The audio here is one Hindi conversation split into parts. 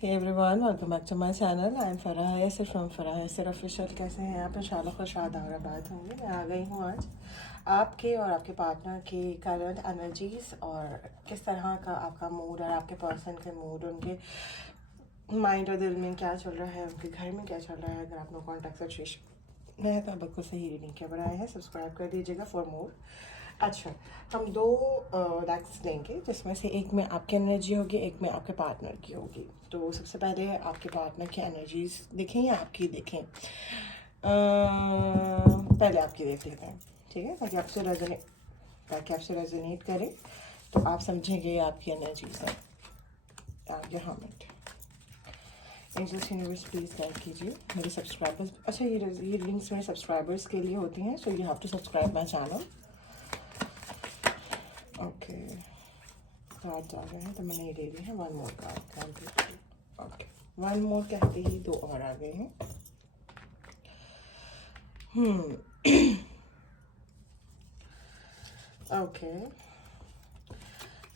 Hey everyone, welcome back to my channel. I'm Farah Yasir from Farah Yasir Official. कैसे हैं आप? इंशाल्लाह खुशहाल आबाद होंगे। मैं आ गई हूँ आज आपके और आपके पार्टनर की करंट एनर्जीज और किस तरह का आपका मूड और आपके पर्सन के मूड, उनके माइंड और दिल में क्या चल रहा है, उनके घर में क्या चल रहा है। अगर आप लोग कॉन्टैक्ट सिचुएशन में है तो आप बिल्कुल सही रीडिंग के बनाए हैं। सब्सक्राइब कर दीजिएगा फॉर मोर। अच्छा, हम दो डेक्स लेंगे जिसमें से एक में आपकी एनर्जी होगी, एक में आपके पार्टनर की होगी। तो सबसे पहले आपके पार्टनर की एनर्जीज देखें या आपकी देखें? पहले आपकी देख लेते हैं, ठीक है, ताकि आपसे रेजोनेट करे तो आप समझेंगे आपकी एनर्जीज है। यहाँ minute angels universe please guide कीजिए मेरे सब्सक्राइबर्स। अच्छा, ये रीडिंग्स मेरे सब्सक्राइबर्स के लिए होती हैं, so you have to subscribe my channel. Okay, cards आ गए हैं तो मैंने ये ले ली है। One more card. Okay, one more कहते ही दो और आ गए हैं। ओके,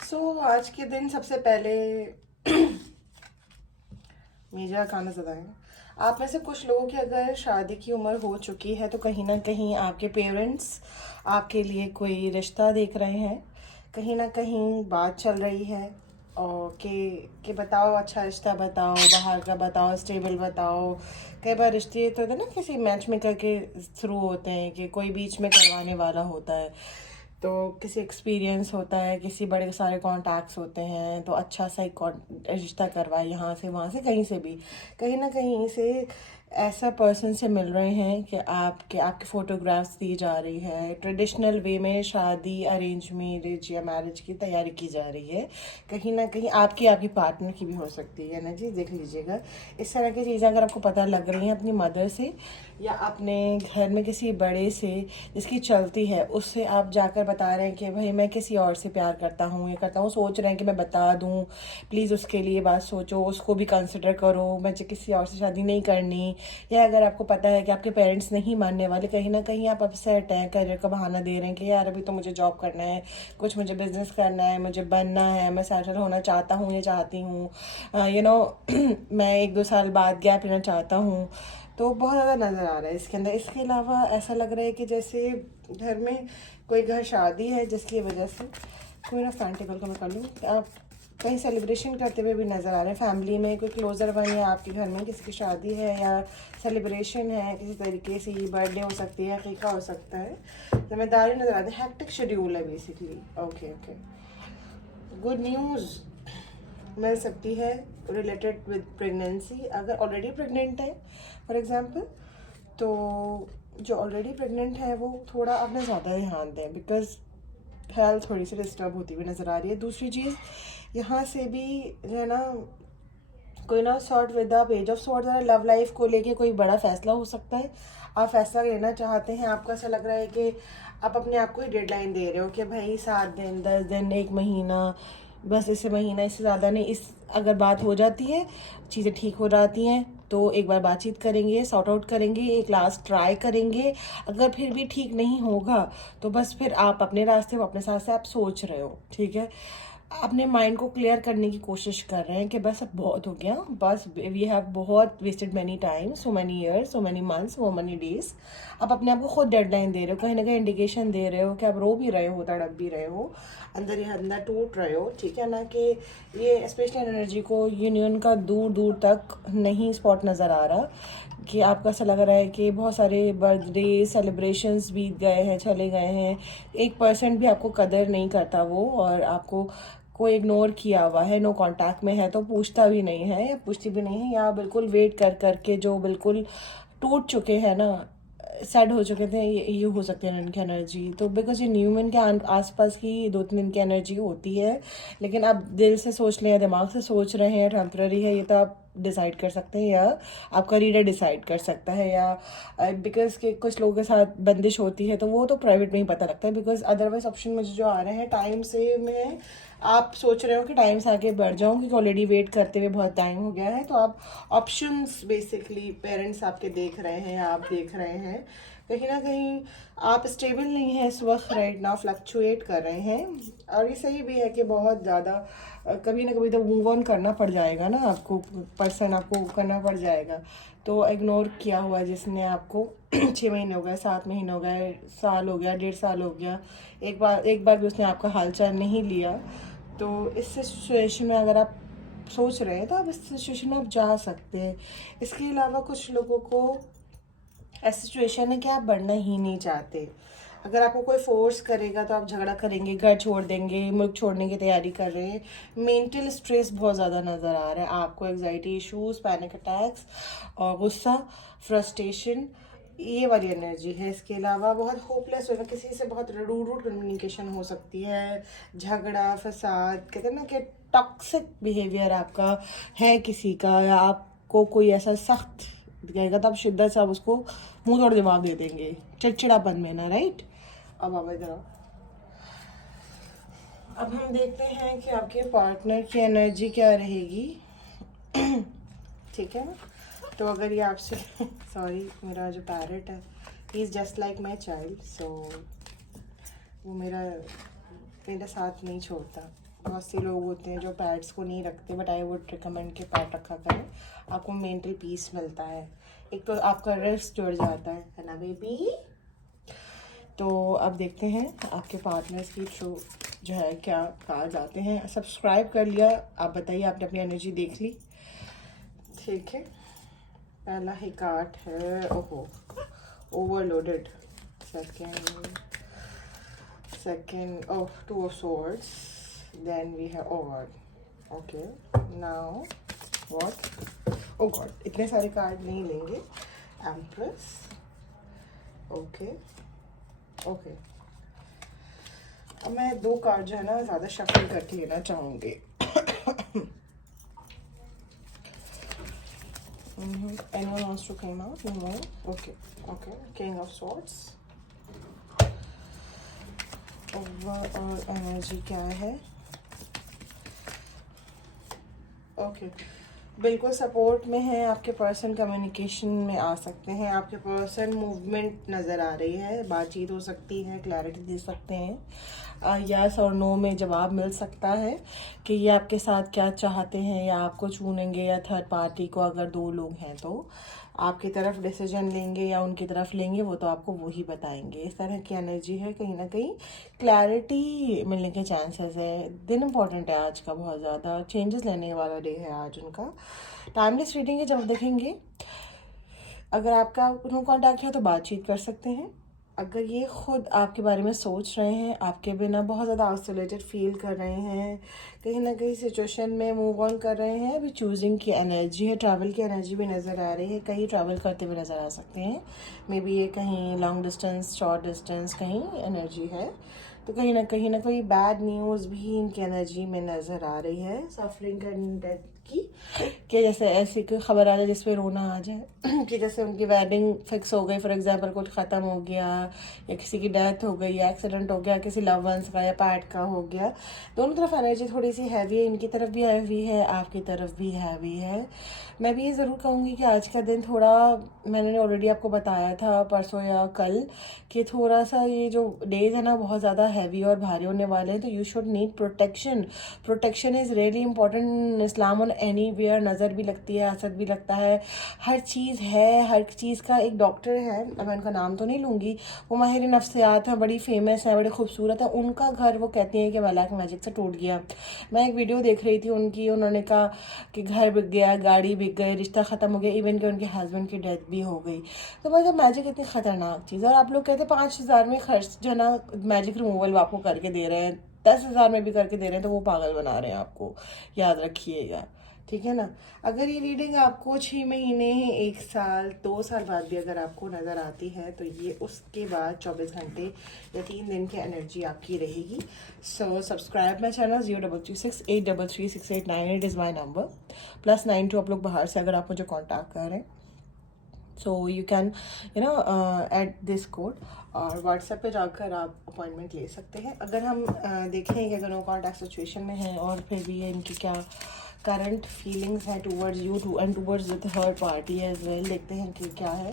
सो आज के दिन सबसे पहले मेजर खाना ज़्यादा है। आप में से कुछ लोगों की अगर शादी की उम्र हो चुकी है तो कहीं ना कहीं आपके पेरेंट्स आपके लिए कोई रिश्ता देख रहे हैं। कहीं ना कहीं बात चल रही है और कि बताओ, अच्छा रिश्ता बताओ, बाहर का बताओ, स्टेबल बताओ। कई बार रिश्ते तो है ना किसी मैच मेकर के थ्रू होते हैं कि कोई बीच में करवाने वाला होता है, तो किसी एक्सपीरियंस होता है, किसी बड़े सारे कॉन्टैक्ट्स होते हैं, तो अच्छा सा एक रिश्ता करवाए यहाँ से वहाँ से कहीं से भी। कहीं ना कहीं से ऐसा पर्सन से मिल रहे हैं कि आपके फ़ोटोग्राफ्स दी जा रही है। ट्रेडिशनल वे में शादी, अरेंज मैरिज या मैरिज की तैयारी की जा रही है। कहीं ना कहीं आपकी पार्टनर की भी हो सकती है ना जी, देख लीजिएगा। इस तरह की चीज़ें अगर आपको पता लग रही हैं अपनी मदर से या अपने घर में किसी बड़े से जिसकी चलती है, उससे आप जाकर बता रहे हैं कि भाई मैं किसी और से प्यार करता हूँ, ये करता हूँ, सोच रहे हैं कि मैं बता दूँ, प्लीज़ उसके लिए बात सोचो, उसको भी कंसिडर करो, मुझे किसी और से शादी नहीं करनी। या अगर आपको पता है कि आपके पेरेंट्स नहीं मानने वाले, कहीं ना कहीं आप अपसेट हैं, करियर का बहाना दे रहे हैं कि यार अभी तो मुझे जॉब करना है, कुछ मुझे बिजनेस करना है, मुझे बनना है, मैं सेटल होना चाहता हूँ या चाहती हूँ, मैं 1-2 साल बाद गैप लेना चाहता हूँ। तो बहुत ज़्यादा नज़र आ रहा है इसके अंदर। इसके अलावा ऐसा लग रहा है कि जैसे घर में कोई घर शादी है जिसकी वजह से कोई ना फैंटिकल को मैं कर लूँ, आप कहीं सेलिब्रेशन करते हुए भी नज़र आ रहे हैं। फैमिली में कोई क्लोज़र वन या आपके घर में किसी की शादी है या सेलिब्रेशन है किसी तरीके से, बर्थडे हो सकती है, हकीका हो सकता है, जिम्मेदारी नज़र आती है, हैक्टिक शेड्यूल है बेसिकली। ओके, गुड न्यूज़ मिल सकती है रिलेटेड विद प्रेगनेंसी। अगर ऑलरेडी प्रेग्नेंट है फॉर एग्जांपल, तो जो ऑलरेडी प्रेग्नेंट है वो थोड़ा अपना ज़्यादा ध्यान दें, बिकॉज हेल्थ थोड़ी सी डिस्टर्ब होती हुई नज़र आ रही है। दूसरी चीज़ यहाँ से भी जो है ना, कोई ना sort with the page of sort, love life को लेके कोई बड़ा फैसला हो सकता है। आप फैसला लेना चाहते हैं, आपको ऐसा लग रहा है कि आप अपने आप को ही डेडलाइन दे रहे हो कि भाई 7 दिन, 10 दिन, 1 महीना, बस इससे महीना, इससे ज़्यादा नहीं। इस अगर बात हो जाती है, चीज़ें ठीक हो जाती हैं तो एक बार बातचीत करेंगे, सॉर्ट आउट करेंगे, एक लास्ट ट्राई करेंगे। अगर फिर भी ठीक नहीं होगा तो बस फिर आप अपने रास्ते, वो अपने साथ से आप सोच रहे हो, ठीक है। अपने माइंड को क्लियर करने की कोशिश कर रहे हैं कि बस अब बहुत हो गया, बस वी हैव बहुत wasted many time, so many years, so many months, so many days. आप अपने आप को खुद डेडलाइन दे रहे हो, कहीं ना कहीं इंडिकेशन दे रहे हो कि आप रो भी रहे हो, तड़प भी रहे हो, अंदर ही अंदर टूट रहे हो, ठीक है ना। कि ये स्पेशल एनर्जी को यूनियन का दूर दूर तक नहीं स्पॉट नज़र आ रहा, कि आपको ऐसा लग रहा है कि बहुत सारे बर्थडे सेलिब्रेशंस बीत गए हैं, चले गए हैं, 1% भी आपको कदर नहीं करता वो, और आपको कोई इग्नोर किया हुआ है, नो कांटेक्ट में है तो पूछता भी नहीं है या पूछती भी नहीं है, या बिल्कुल वेट कर करके जो बिल्कुल टूट चुके हैं ना, सैड हो चुके थे, ये हो सकते हैं इनकी एनर्जी। तो बिकॉज ये न्यूमन के आसपास की 2-3 दिन की एनर्जी होती है, लेकिन आप दिल से सोच लें या दिमाग से सोच रहे हैं टेम्प्रेरी है, ये तो आप डिसाइड कर सकते हैं या आपका रीडर डिसाइड कर सकता है, या बिकॉज के कुछ लोगों के साथ बंदिश होती है तो वो तो प्राइवेट में ही पता लगता है। बिकॉज अदरवाइज ऑप्शन मुझे जो आ रहे हैं टाइम से में, आप सोच रहे हो कि टाइम से आगे बढ़ जाऊँ क्योंकि ऑलरेडी वेट करते हुए बहुत टाइम हो गया है, तो आप ऑप्शंस बेसिकली पेरेंट्स आपके देख रहे हैं या आप देख रहे हैं, कहीं ना कहीं आप स्टेबल नहीं हैं इस वक्त, राइट नाउ फ्लक्चुएट कर रहे हैं। और ये सही भी है कि बहुत ज़्यादा कभी ना कभी तो मूव ऑन करना पड़ जाएगा ना आपको, पर्सन आपको करना पड़ जाएगा। तो इग्नोर किया हुआ जिसने आपको 6 महीने हो गए, 7 महीने हो गए, साल हो गया, 1.5 साल हो गया, एक बार भी उसने आपका हालचाल नहीं लिया। तो इस सिचुएशन में अगर आप सोच रहे हैं तो आप इस सिचुएशन में आप जा सकते हैं। इसके अलावा कुछ लोगों को ऐसी सिचुएशन है कि आप बढ़ना ही नहीं चाहते। अगर आपको कोई फोर्स करेगा तो आप झगड़ा करेंगे, घर छोड़ देंगे, मुल्क छोड़ने की तैयारी कर रहे हैं। मेंटल स्ट्रेस बहुत ज़्यादा नज़र आ रहा है आपको, एग्जाइटी इश्यूज, पैनिक अटैक्स और गुस्सा, फ्रस्ट्रेशन, ये वाली एनर्जी है। इसके अलावा बहुत होपलेस होगा, किसी से बहुत रूड कम्युनिकेशन हो सकती है, झगड़ा फसाद, कहते हैं ना कि टॉक्सिक बिहेवियर आपका है किसी का, या आपको कोई ऐसा सख्त कहेगा तो आप शिद्दत से आप उसको मुंह तोड़ जवाब दे देंगे, चिड़चिड़ापन में ना, राइट। अब आप इधर आओ। अब हम देखते हैं कि आपके पार्टनर की एनर्जी क्या रहेगी। ठीक है ना। तो अगर ये आपसे सॉरी, मेरा जो पैरेट है he is just like my child, so वो मेरा साथ नहीं छोड़ता। बहुत से लोग होते हैं जो पैट्स को नहीं रखते, बट आई वुड रिकमेंड कि पैट रखा करें, आपको मेंटल पीस मिलता है। एक तो आपका रिस्क जुड़ जाता है ना बेबी। तो अब देखते हैं आपके पार्टनर्स की थ्रू जो है क्या कहा जाते हैं। सब्सक्राइब कर लिया, आप बताइए आपने अपनी एनर्जी देख ली। ठीक है, पहला ही कार्ड है, ओहो, overloaded. Second oh, 2 of swords, then we have over. Okay, now what? Oh god, इतने सारे कार्ड नहीं लेंगे। Empress, okay okay. अब मैं 2 कार्ड जो है ना ज़्यादा शफल करके लेना चाहूँगी। Anyone wants to come out? No? Okay, okay. King of Swords. Overall energy क्या है? ओके, बिल्कुल सपोर्ट में है। आपके पर्सन कम्युनिकेशन में आ सकते हैं, आपके पर्सन मूवमेंट नज़र आ रही है, बातचीत हो सकती है, क्लैरिटी दे सकते हैं, यस और नो में जवाब मिल सकता है कि ये आपके साथ क्या चाहते हैं, या आपको चुनेंगे या थर्ड पार्टी को। अगर 2 लोग हैं तो आपकी तरफ डिसीजन लेंगे या उनकी तरफ लेंगे, वो तो आपको वो ही बताएंगे। इस तरह की एनर्जी है, कहीं ना कहीं क्लैरिटी मिलने के चांसेस है। दिन इंपॉर्टेंट है आज का, बहुत ज़्यादा चेंजेस लेने वाला डे है आज उनका। टाइमलेस रीडिंग है, जब देखेंगे अगर आपका उन्होंने कॉन्टैक्ट किया तो बातचीत कर सकते हैं। अगर ये खुद आपके बारे में सोच रहे हैं, आपके बिना बहुत ज़्यादा आइसोलेटेड फील कर रहे हैं, कहीं ना कहीं सिचुएशन में मूव ऑन कर रहे हैं, अभी चूजिंग की एनर्जी है, ट्रैवल की एनर्जी भी नज़र आ रही है, कहीं ट्रैवल करते हुए नज़र आ सकते हैं। मे बी ये कहीं लॉन्ग डिस्टेंस, शॉर्ट डिस्टेंस कहीं एनर्जी है। तो कहीं ना कोई बैड न्यूज़ भी इनकी एनर्जी में नज़र आ रही है, सफरिंग एंड डेथ की, कि जैसे ऐसी कोई खबर आ जाए जिसपे रोना आ जाए कि जैसे उनकी वेडिंग फिक्स हो गई, फॉर एग्जांपल कुछ ख़त्म हो गया, या किसी की डेथ हो गई, या एक्सीडेंट हो गया किसी लव वंस का या पैट का हो गया। दोनों तरफ एनर्जी थोड़ी सी हैवी है, इनकी तरफ भी हैवी है, आपकी तरफ भी हैवी है। मैं भी ये ज़रूर कहूँगी कि आज का दिन थोड़ा, मैंने ऑलरेडी आपको बताया था परसों या कल, कि थोड़ा सा ये जो डेज है ना बहुत ज़्यादा हैवी और भारी होने वाले हैं। तो you should need protection. Protection is really important. इस्लाम ऑन एनी वेयर, नज़र भी लगती है, असद भी लगता है, हर चीज़ है। हर चीज़ का एक डॉक्टर है, मैं उनका नाम तो नहीं लूँगी, वो माहिर नफ्सियात हैं, बड़ी फेमस है, बड़ी खूबसूरत है। उनका घर वो कहती हैं कि ब्लैक मैजिक से टूट गया। मैं एक वीडियो देख रही थी उनकी, उन्होंने कहा कि घर बिक गया, गाड़ी बिक गई, रिश्ता ख़त्म हो गया, इवन कि उनके हस्बैंड की डेथ भी हो गई। तो मतलब मैजिक इतनी ख़तरनाक चीज़ है। और आप लोग कहते हैं 5,000 में खर्च जो है ना मैजिक रिमूवल आपको करके दे रहे हैं, 10,000 में भी करके दे रहे हैं, तो वो पागल बना रहे हैं आपको, याद रखिएगा। ठीक है ना। अगर ये रीडिंग आपको 6 महीने, 1 साल, 2 साल बाद भी अगर आपको नज़र आती है तो ये उसके बाद 24 घंटे या 3 दिन की एनर्जी आपकी रहेगी। So subscribe my channel 0336833689 is my number, +92 आप लोग बाहर से अगर आप मुझे कॉन्टैक्ट कर रहे हैं, so you can add this code, और व्हाट्सएप पे जाकर आप अपॉइंटमेंट ले सकते हैं। अगर हम देखें कि अगर वो कॉन्टैक्ट सिचुएशन में हैं और फिर भी ये इनकी क्या करंट फीलिंग्स हैं towards you too and towards the third party as well. देखते हैं कि क्या है।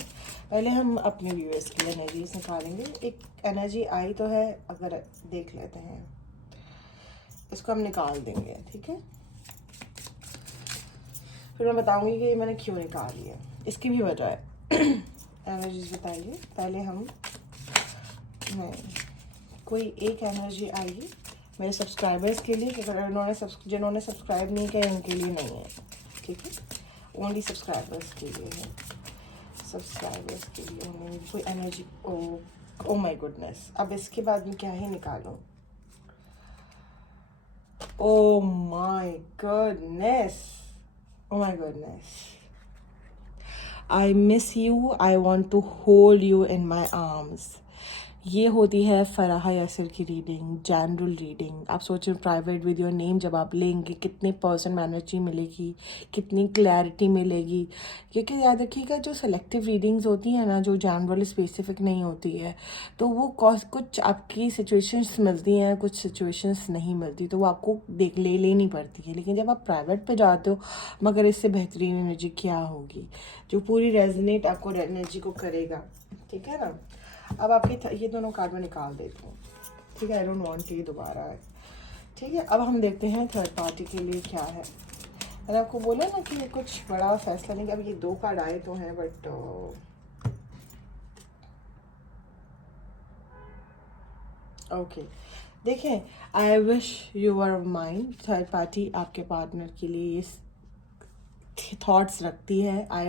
पहले हम अपने व्यूअर्स की एनर्जीज निकालेंगे। एक एनर्जी आई तो है, अगर देख लेते हैं, इसको हम निकाल देंगे, ठीक है। फिर मैं बताऊंगी कि मैंने क्यों निकाली है, इसकी भी वजह है। एनर्जीज बताइए। पहले हम कोई एक एनर्जी आएगी मेरे सब्सक्राइबर्स के लिए, जिन्होंने सब्सक्राइब नहीं किया उनके लिए नहीं है, ठीक है। ओनली सब्सक्राइबर्स के लिए है, सब्सक्राइबर्स के लिए ओनली कोई एनर्जी। ओ माय गुडनेस, अब इसके बाद मैं क्या ही निकालूं। Oh my goodness, oh my goodness, I miss you, I want to hold you in my arms. ये होती है फराह यासिर की रीडिंग, जनरल रीडिंग। आप सोचें प्राइवेट विद योर नेम जब आप लेंगे कितने पर्सन एनर्जी मिलेगी, कितनी क्लैरिटी मिलेगी। क्योंकि याद रखिएगा जो सेलेक्टिव रीडिंग्स होती हैं ना, जो जनरल स्पेसिफिक नहीं होती है, तो वो कुछ आपकी सिचुएशंस मिलती हैं, कुछ सिचुएशंस नहीं मिलती, तो वो आपको लेनी पड़ती है। लेकिन जब आप प्राइवेट पे जाते हो, मगर इससे बेहतरीन एनर्जी क्या होगी जो पूरी रेजोनेट आपको एनर्जी को करेगा, ठीक है ना। अब आपकी ये दोनों कार्ड में निकाल देती हूँ, ठीक है। आई डोंट वांट कि ये दोबारा आए, ठीक है। अब हम देखते हैं थर्ड पार्टी के लिए क्या है। मैंने आपको बोला ना कि कुछ बड़ा फैसला नहीं। अब ये दो कार्ड आए तो हैं, बट ओके। देखें, I wish you are mine. Third party आपके पार्टनर के लिए ये थॉट्स रखती है।